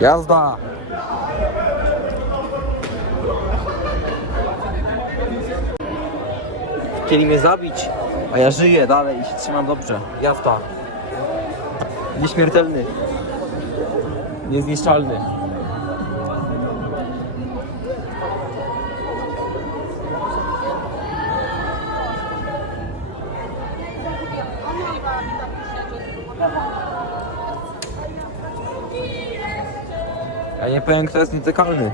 Jazda! Chcieli mnie zabić, a ja żyję dalej i się trzymam dobrze. Jazda. Nieśmiertelny. Niezniszczalny. Ja nie powiem kto jest nietykalny.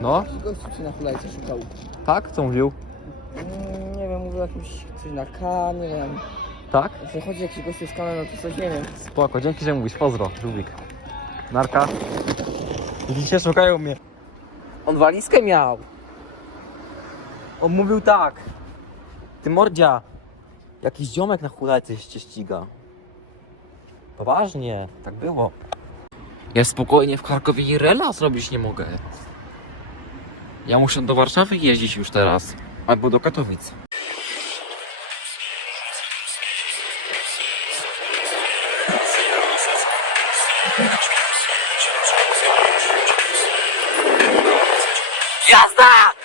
No, Gościu się na hulajce szukał. tak? Co mówił? Mm, nie wiem, mówił jakimś coś na K, nie wiem. Tak? Jeśli chodzi jakiś gościu z kamerą, to coś nie wiem. Spoko, dzięki, że mówisz. Pozdro, żółwik. Narka. Widzicie, szukają mnie. On walizkę miał. On mówił tak. Ty mordzia. Jakiś ziomek na hulajce się ściga. Poważnie, tak było. Ja spokojnie w Charkowie i rela zrobić nie mogę. Ja muszę do Warszawy jeździć już teraz. Albo do Katowic. Gak.